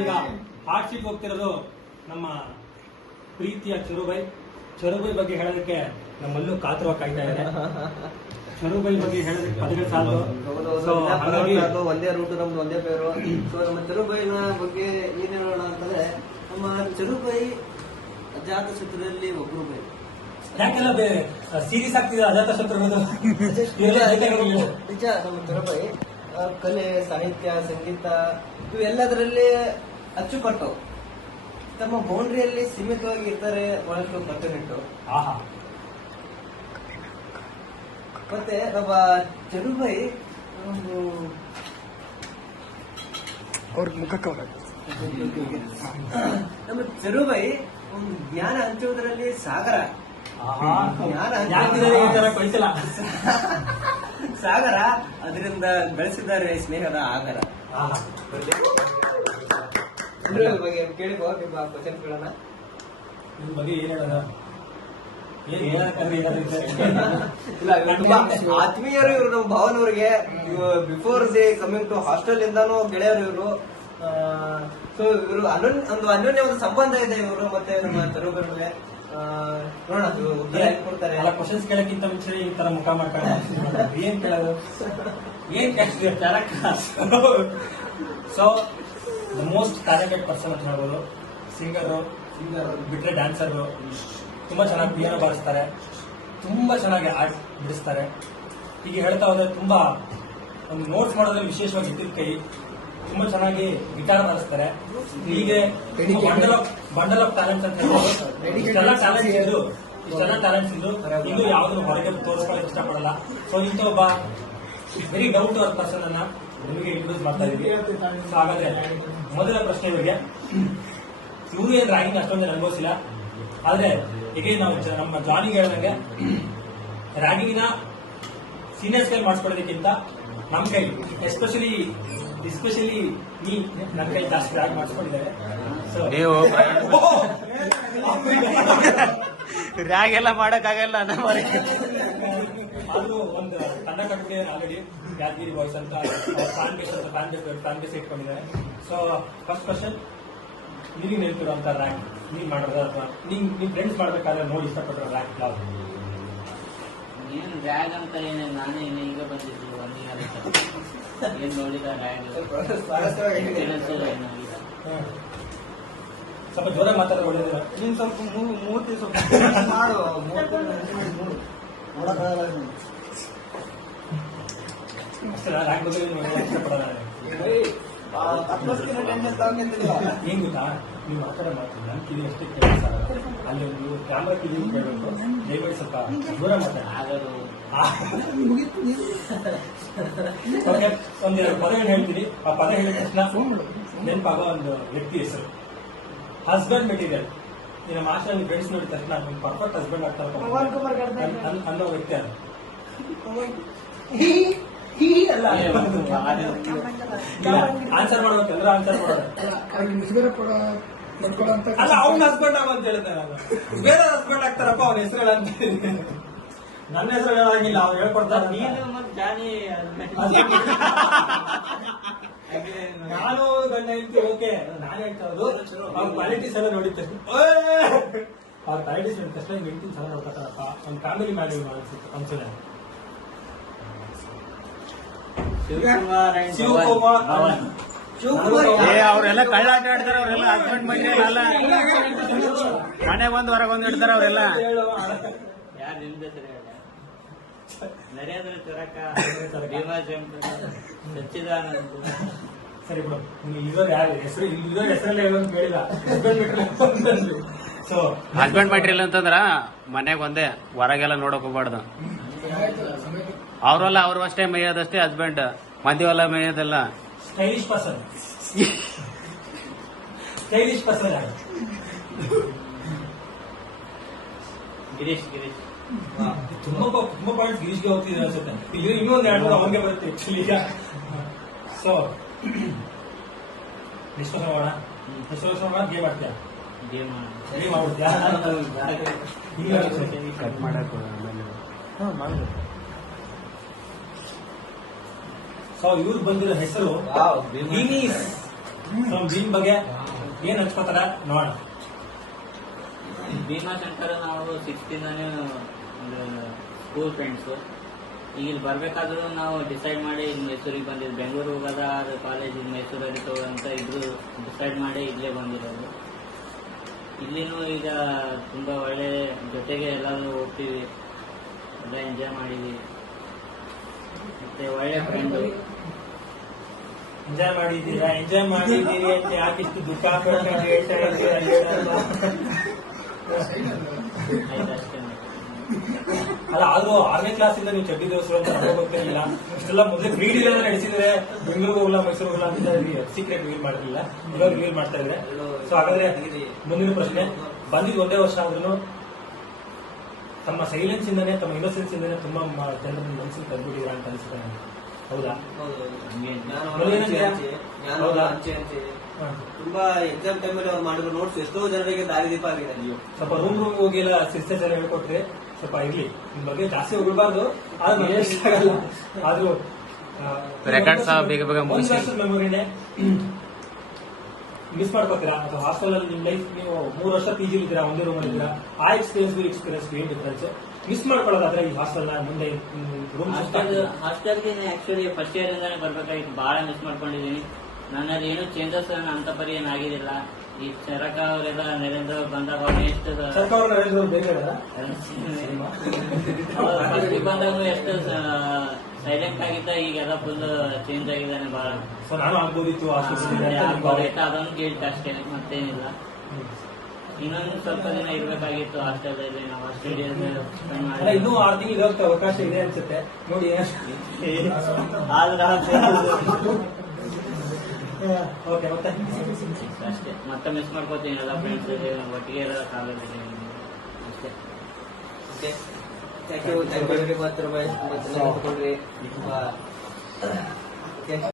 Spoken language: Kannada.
ಈಗ ಹಾಟ್ ಸೀಟ್ ಹೋಗ್ತಿರೋದು ನಮ್ಮ ಪ್ರೀತಿಯ ಚರುಬೈ ಬಗ್ಗೆ ಹೇಳೋದಕ್ಕೆ ನಮ್ಮಲ್ಲೂ ಕಾತುರವಾಗಿ ಕಾಯ್ತಾ ಇದೆ. ಚರುಬೈ ಬಗ್ಗೆ ಹೇಳೋದಕ್ಕೆ ಪದಗಳು ಸಾಲದು. ಒಂದೇ ರೂಟ್, ನಮ್ದು ಒಂದೇ ಪೇರು. ಸೊ ನಮ್ಮ ಚರುಬೈನ ಬಗ್ಗೆ ಏನ್ ಹೇಳೋಣ ಅಂತಂದ್ರೆ, ನಮ್ಮ ಚರುಬೈ ಅಜಾತ ಶತ್ರುಗಳಲ್ಲಿ ಒಬ್ರು ಬೈ. ಯಾಕೆಲ್ಲ ಸೀರೀಸ್ ಆಗ್ತಿದೆ ಅಜಾತ ಶತ್ರುಗಳು? ನಿಜ. ನಮ್ಮ ಚರುಬೈ ಕಲೆ, ಸಾಹಿತ್ಯ, ಸಂಗೀತ ಇವೆಲ್ಲದರಲ್ಲಿ ಅಚ್ಚುಕಟ್ಟು. ತಮ್ಮ ಬೌಂಡ್ರಿಯಲ್ಲಿ ಸೀಮಿತವಾಗಿ ಇರ್ತಾರೆ. ಬಹಳಷ್ಟು ಕಟ್ಟುನಿಟ್ಟು. ಮತ್ತೆ ನಮ್ಮ ಚರುಬೈ ಒಂದು ಅವ್ರ ಮುಖಕ್ಕೆ ನಮ್ಮ ಚರುಬೈ ಒಂದು ಜ್ಞಾನ ಹಂಚುವುದರಲ್ಲಿ ಸಾಗರ. ಸಾಗರ, ಅದರಿಂದ ಬೆಳೆಸಿದ್ದಾರೆ ಸ್ನೇಹದ ಆಗರ. ಬಗ್ಗೆ ಕೇಳಿಕೋ, ನಿಮ್ಮ ಕ್ವಶನ್ ಕೇಳೋಣ. ನಿಮ್ ಬಗ್ಗೆ ಏನ್ ಹೇಳೋಣ? ಆತ್ಮೀಯರು ಇವರು, ನಮ್ಮ ಭಾವನವ್ರಿಗೆ. Before the coming to hostel ಇಂದಾನು ಗೆಳೆಯರು ಇವರು. ಸೊ ಇವರು ಒಂದು ಅನ್ಯೋನ್ಯ ಒಂದು ಸಂಬಂಧ ಇದೆ ಇವರು ಮತ್ತೆ ನಮ್ಮ ಚರುಬೈ. ನೋಡೋಣ ಕೊಡ್ತಾರೆ. ಎಲ್ಲ ಕ್ವಶನ್ಸ್ ಕೇಳಕ್ಕಿಂತ ಮುಂಚೆ ಈ ತರ ಮುಖ ಮಾಡ್ಕೊಂಡು ಏನ್ ಕೇಳೋದು, ಏನ್ so the most talented person ಅಂತ ಹೇಳ್ಬೋದು. ಸಿಂಗರ್ ಬಿಟ್ರೆ ಡ್ಯಾನ್ಸರ್, ತುಂಬಾ ಚೆನ್ನಾಗಿ ಪಿಯಾನೋ ಬಾರಿಸ್ತಾರೆ, ತುಂಬಾ ಚೆನ್ನಾಗಿ ಆರ್ಟ್ ಬಿಡಿಸ್ತಾರೆ. ಹೀಗೆ ಹೇಳ್ತಾ ಹೋದ್ರೆ ತುಂಬಾ ಒಂದು ನೋಟ್ಸ್ ಮಾಡೋದ್ರಲ್ಲಿ ವಿಶೇಷವಾಗಿ ಇದ್ದಿದ್ದ ಕೈ. ತುಂಬಾ ಚೆನ್ನಾಗಿ ಗಿಟಾರ್ ಬಾರಿಸ್ತಾರೆ. ಹೀಗೆ ಬಂಡಲ್ ಆಫ್ ಟ್ಯಾಲೆಂಟ್ಸ್ ಅಂತ ಹೇಳ್ಬೋದು. ಇಷ್ಟೆಲ್ಲ ಟ್ಯಾಲೆಂಟ್ಸ್ ಇದ್ದು ಇನ್ನು ಯಾವ್ದು ಹೊರಗೆ ತೋರಿಸ್ಕೊಳ್ಳೋಕೆ ಇಷ್ಟಪಡಲ್ಲ. ಸೊ ಇಂಥ ಒಬ್ಬ very down to earth person ಅನ್ನ ನಿಮಗೆ ಇಂಟ್ರೊಡ್ಯೂಸ್ ಮಾಡ್ತಾ ಇದೀವಿ. ಹಾಗಾದ್ರೆ ಮೊದಲ ಪ್ರಶ್ನೆ ಇವರಿಗೆ, ಇವರು ಏನ್ ರ್ಯಾಂಕಿಂಗ್ ಅಷ್ಟೊಂದು ಅನುಭವಿಸಿಲ್ಲ. ಆದ್ರೆ ಈಗ ನಾವು ನಮ್ಮ ಜಾನಿಗೆ ಹೇಳ್ದಂಗೆ ರ್ಯಾಂಕಿಂಗ್ ನ ಸೀನಿಯರ್ಸ್ ಕೈ ಮಾಡಿಸ್ಕೊಳ್ಳೋದಕ್ಕಿಂತ ನಮ್ಮ ಕೈ ಎಸ್ಪೆಷಲಿ ನೀ ನನ್ನ ಕೈ ಜಾಸ್ತಿ ರ್ಯಾಂಕ್ ಮಾಡಿಸ್ಕೊಂಡಿದ್ದಾರೆ. ಸೊ ರ್ಯಾಗ್ ಎಲ್ಲ ಮಾಡಕ್ಕಾಗಲ್ಲ. ಅದು ಒಂದು ತಂಡ ಕಟ್ಟಿದ್ದಾರೆ ಆಲ್ರೆಡಿ, ಯಾದಗಿರಿ ಬಾಯ್ಸ್ ಅಂತ ಫ್ಯಾನ್ ಬೇಸ್ ಇಟ್ಕೊಂಡಿದ್ದಾರೆ. ಸೊ ಫಸ್ಟ್ ಕ್ವಶನ್, ನಿಮಗೆ ನೆನಪಿರುವಂತ ರ್ಯಾಂಕ್ ನೀವ್ ಮಾಡೋದ ಅಥವಾ ನಿಮ್ ಫ್ರೆಂಡ್ಸ್ ಮಾಡ್ಬೇಕಾದ್ರೆ ನೋಡಿ ಇಷ್ಟಪಟ್ಟರೆ ರ್ಯಾಂಕ್ ಯಾವ್ದು? ಏನ್ ರ್ಯಾಗ್ ಅಂತ ಏನೇ ನಾನೇ ಈಗ ಬಂದಿದ್ದು ಏನ್ ನೋಡಿದ ರ್ಯಾಗ್ ಸ್ವಲ್ಪ ಜೋರ ಮಾತಾಡೋದು ಒಳ್ಳೆಯದಿಲ್ಲ. ನೀನ್ ಸ್ವಲ್ಪ ಮೂರ್ತಿ ಸ್ವಲ್ಪ ಮಾಡು. ಅಷ್ಟೇ ರ್ಯಾಂಕ್ ಬಗ್ಗೆ ಇಷ್ಟಪಡೋದ ಏನ್ ಗೊತ್ತಾ, ನೀವು ಮಾತಾಡೋ ಮಾತು ನನ್ ಕಿವಿ ಅಷ್ಟೇ ಕೇಳಿಸ. ಅಲ್ಲಿ ಒಂದು ಕ್ಯಾಮ್ರಾ ಕಿವಿ ಕೇಳಬೇಕು. ದಯವಿಟ್ಟು ಸ್ವಲ್ಪ ದೂರ ಮಾತಾಡೋದು. ಒಂದೆರಡು ಪದಗಳು ಹೇಳ್ತೀನಿ. ಆ ಪದ ಹೇಳಿದ ತಕ್ಷಣ ನೆನಪಾಗೋ ಒಂದು ವ್ಯಕ್ತಿ ಹೆಸರು ಹಸ್ಬೆಂಡ್ ಮೆಟೀರಿಯಲ್. ನಮ್ಮ ಆಶ್ರಮ ಫ್ರೆಂಡ್ಸ್ ನೋಡಿದ ತಕ್ಷಣ ಒಂದು ಪರ್ಫೆಕ್ಟ್ ಹಸ್ಬೆಂಡ್ ಆಗ್ತಾರೆ ಅನ್ನೋ ವ್ಯಕ್ತಿ ಅದು. ಆನ್ಸರ್ ಮಾಡ್ಬೇಕು, ಎಲ್ಲರೂ ಆನ್ಸರ್ ಮಾಡೋದು. ಅಲ್ಲ, ಅವ್ನ ಹಸ್ಬೆಂಡ್ ಆಗ ಅಂತ ಹೇಳ್ತಾರೆ. ಬೇರೆ ಹಸ್ಬೆಂಡ್ ಆಗ್ತಾರಪ್ಪ ಅವ್ನ ಹೆಸರುಗಳಂತ. ನನ್ನ ಹೆಸರು ಹೇಳಾಗಿಲ್ಲ, ಅವ್ರು ಹೇಳ್ಕೊಡ್ತಾರೆ. ನಾನು ಗಂಡ ಹೇಳ್ತಿ ಓಕೆ, ನಾನು ಹೇಳ್ತಾ ಇರೋದು ಅವ್ರ ಕ್ವಾಲಿಟೀಸ್ ಎಲ್ಲ ನೋಡಿದ ತಕ್ಷಣ ಅವ್ರ ಕ್ವಾಲಿಟೀಸ್ ನೋಡಿದ ತಕ್ಷಣ ಹೆಂಡತಿ ಚೆನ್ನಾಗಿ ನೋಡ್ಕೊತಾರಪ್ಪ, ಒಂದು ಫ್ಯಾಮಿಲಿ ಮ್ಯಾನೇಜ್ ಅನ್ಸುತ್ತೆ ಅನ್ಸುತ್ತೆ. ಶಿವಕುಮಾರ್ ಅವರೆಲ್ಲ ಕಳ್ಳಾಟ ಆಡ್ತಾರೆ. ಅವರೆಲ್ಲ ಹಸ್ಬೆಂಡ್ ಮೈಂಡ್ ಅಲ್ಲ, ಮನೆಗೊಂದು ಹೊರಗೊಂದು ಇಡ್ತಾರೆ ಅವರೆಲ್ಲ. ಯಾರು ನಿಮ್ದೆ ನರೇಂದ್ರ ಚರಕ, ಸಚ್ಚಿದಾನಂದ. ಸರಿ ಬಿಡು, ಇರೋರು ಯಾರು ಹೆಸರು ಹೆಸರಲ್ಲೇ ಹೇಳೋದು ಕೇಳಿಲ್ಲ. ಸೊ ಹಸ್ಬೆಂಡ್ ಮೆಟೀರಿಯಲ್ ಅಂತಂದ್ರ ಮನೆಗ್ ಒಂದೇ, ಹೊರಗೆಲ್ಲ ನೋಡಕ್ ಹೋಗ್ಬಾರ್ದು. ಅವ್ರಲ್ಲ ಅವ್ರು ಅಷ್ಟೇ ಮೇಯೋದಷ್ಟೇ ಹಸ್ಬೆಂಡ್, ಮಂದಿವಲ್ಲ ಮೇಯೋದಲ್ಲ. ಸ್ಟೈಲಿಶ್ ಪರ್ಸನ್ ಗಿರೀಶ್ ತುಂಬಾ ಪಾಯಿಂಟ್ ಗಿರೀಶ್ಗೆ ಹೋಗ್ತಿದ್ರೆ ಅನ್ಸುತ್ತೆ. ಇನ್ನೊಂದು ಎರಡು ಅವನಿಗೆ ಬರುತ್ತೆ ಆಕ್ಚುಲಿ. ಈಗ ಸೊ ಡಿಸ್ಕಸ್ ಮಾಡೋಣ. ಗೇಮ್ ಆಡ್ತೀಯ? ಗೇಮ್ ಮಾಡ್ಬಿಡ್ತೀಯ? ಕಟ್ ಮಾಡಕ್ ಸೊ ಇವ್ರು ಬಂದಿರೋ ಹೆಸರು ಸೊ ಭೀಮ್ ಬಗ್ಗೆ ಏನ್ ಹಂಚ್ಕೋತಾರ ನೋಡೋಣ. ಭೀಮಾಶಂಕರ್ ನಾವು 6th ಇಂದಾನೇ ಒಂದು ಸ್ಕೂಲ್ ಫ್ರೆಂಡ್ಸು. ಈಗ ಇಲ್ಲಿ ಬರ್ಬೇಕಾದ್ರೂ ನಾವು ಡಿಸೈಡ್ ಮಾಡಿ ಇಲ್ಲಿ ಮೈಸೂರಿಗೆ ಬಂದಿದ್ದು. ಬೆಂಗಳೂರು ಹೋಗೋದ ಅದು ಕಾಲೇಜ್ ಮೈಸೂರಲ್ಲಿ ಅಂತ ಇಬ್ರು ಡಿಸೈಡ್ ಮಾಡಿ ಇಲ್ಲೇ ಬಂದಿರೋದು. ಇಲ್ಲಿನೂ ಈಗ ತುಂಬ ಒಳ್ಳೆ ಜೊತೆಗೆ ಎಲ್ಲರೂ ಹೋಗ್ತೀವಿ, ಎಲ್ಲ ಎಂಜಾಯ್ ಮಾಡಿದ್ದೀವಿ. ಮತ್ತೆ ಒಳ್ಳೆ ಫ್ರೆಂಡು. ಎಂಜಾಯ್ ಮಾಡಿದ್ದೀರಿ ಅಂತ ಯಾಕೆ ಇಷ್ಟು ದುಃಖ ಪಡ್ಕೊಂಡು ಹೇಳ್ತಾ ಇದ್ದೀರಾ? ಆಯ್ತು ಅಷ್ಟೇ. ಅಲ್ಲ ಆದ್ರೂ 6ನೇ ಕ್ಲಾಸಿಂದ ನೀವು ಚಡ್ಡಿ ದೋಸರು ಅಂತ ನಮಗೆ ಗೊತ್ತಿರಲಿಲ್ಲ. ಇಷ್ಟೆಲ್ಲ ಮೊದಲೇ ಕ್ರೀಡೆ ನಡೆಸಿದ್ರೆ ಬೆಂಗಳೂರು ಹೋಗಲ್ಲ ಮೈಸೂರು ಹೋಗಲ್ಲ ಅಂತ ಸೀಕ್ರೆಟ್ ರಿವೀಲ್ ಮಾಡಿರಲಿಲ್ಲ, ಇವಾಗ ರಿವೀಲ್ ಮಾಡ್ತಾ ಇದ್ರೆ. ಸೊ ಹಾಗಾದ್ರೆ ಮುಂದಿನ ಪ್ರಶ್ನೆ, ಬಂದಿದ್ದು ಒಂದೇ ವರ್ಷ ಆದ್ರೂ ತಮ್ಮ ಸೈಲೆನ್ಸ್ ಇಂದಾನೆ ತಮ್ಮ ಇನ್ನೋಸೆನ್ಸ್ ಇಂದಾನೆ ತುಂಬಾ ಜನರ ಮನಸ್ಸಿಗೆ ತಂದ್ಬಿಟ್ಟಿದ್ರ ಅಂತ ಅನಿಸುತ್ತೆ ನನಗೆ. ಹೌದಾ? ತುಂಬಾ ಎಕ್ಸಾಮ್ ಟೈಮಲ್ಲಿ ಅವ್ರು ಮಾಡಿರೋ ನೋಟ್ಸ್ ಎಷ್ಟೋ ಜನರಿಗೆ ದಾರಿದೀಪ ಆಗಿದೆ. ಸ್ವಲ್ಪ ರೂಮ್ ಹೋಗಿ ಎಲ್ಲ ಶಿಷ್ಟಾಚಾರ ಹೇಳ್ಕೊಟ್ರೆ ಸ್ವಲ್ಪ ಇರ್ಲಿ. ನಿಮ್ ಬಗ್ಗೆ ಜಾಸ್ತಿ ಹೋಗ್ಬಾರ್ದು, ಆದ್ರೂ ನಮ್ಗೆ ಇಷ್ಟ ಆಗಲ್ಲ. ಆದ್ರೂ ರೆಕಾರ್ಡ್ಸ್ ಬೇಗ ಬೇಗ ಮುಗಿಸಿ. ಒಂದು ವರ್ಷದ ಮೆಮೊರಿನೇ ಮಿಸ್ ಮಾಡ್ಕೋತೀರಾ? ಅಥವಾ ಹಾಸ್ಟೆಲ್ ಅಲ್ಲಿ ನಿಮ್ ಲೈಫ್ ನೀವು 3 ವರ್ಷ ಪಿ ಜಿ ಇದ್ದೀರಾ, ಒಂದೇ ರೂಮ್ ಅಲ್ಲಿ ಇದ್ದೀರಾ, ಆ ಎಕ್ಸ್ಪೀರಿಯನ್ಸ್ ಏನ್ ಡಿಫರೆನ್ಸ್ ಮಿಸ್ ಮಾಡ್ಕೊಳ್ಳೋದಾದ್ರೆ ಈ ಹಾಸ್ಟೆಲ್ ಮುಂದೆ ರೂಮ್ ಹಾಸ್ಟೆಲ್ಗೆ ಆಕ್ಚುಲಿ ಫಸ್ಟ್ ಇಯರ್ ಇಂದಾನೆ ಬರ್ಬೇಕಾಗಿತ್ತು. ಬಹಳ ಮಿಸ್ ಮಾಡ್ಕೊಂಡಿದ್ದೀನಿ. ನನ್ನಲ್ಲಿ ಏನು ಚೇಂಜಸ್ ಅಂತ ಪರಿ ಏನಾಗಿದಿಲ್ಲ. ಈ ಚರಕ ಅವರೆಲ್ಲ ನರೇಂದ್ರ ಬಂದಾಗ ಅವ್ರು ಎಷ್ಟು ಬಂದಾಗ ಎಷ್ಟು ಸೈಲೆಂಟ್ ಆಗಿದ್ದ, ಈಗೆಲ್ಲ ಫುಲ್ ಚೇಂಜ್ ಆಗಿದ್ದಾನೆ ಬಹಳ. ಸೊ ನಾನು ಆಗ್ಬೋದಿತ್ತು ಅದೊಂದು ಗಿಲ್ಟ್ ಅಷ್ಟೇ, ಮತ್ತೇನಿಲ್ಲ. ಇನ್ನೊಂದು ಸ್ವಲ್ಪ ದಿನ ಇರ್ಬೇಕಾಗಿತ್ತು ಹಾಸ್ಟೆಲ್. ನಾವು ಹಾಸ್ಟೆಲ್ ಇನ್ನೂ 6 ತಿಂಗಳು ಇರೋಕ್ಕೆ ಅವಕಾಶ ಇದೆ ಅನ್ಸುತ್ತೆ ನೋಡಿ. ಓಕೆ, ಮತ್ತೆ ಅಷ್ಟೇ. ಮತ್ತೆ ಮಿಸ್ ಮಾಡ್ಕೋತೀನಿ ಎಲ್ಲ ಫ್ರೆಂಡ್ಸ್ ಒಟ್ಟಿಗೆ ಇರೋ ಕಾಲೇಜಲ್ಲಿ ಅಷ್ಟೇ. Thank you very much.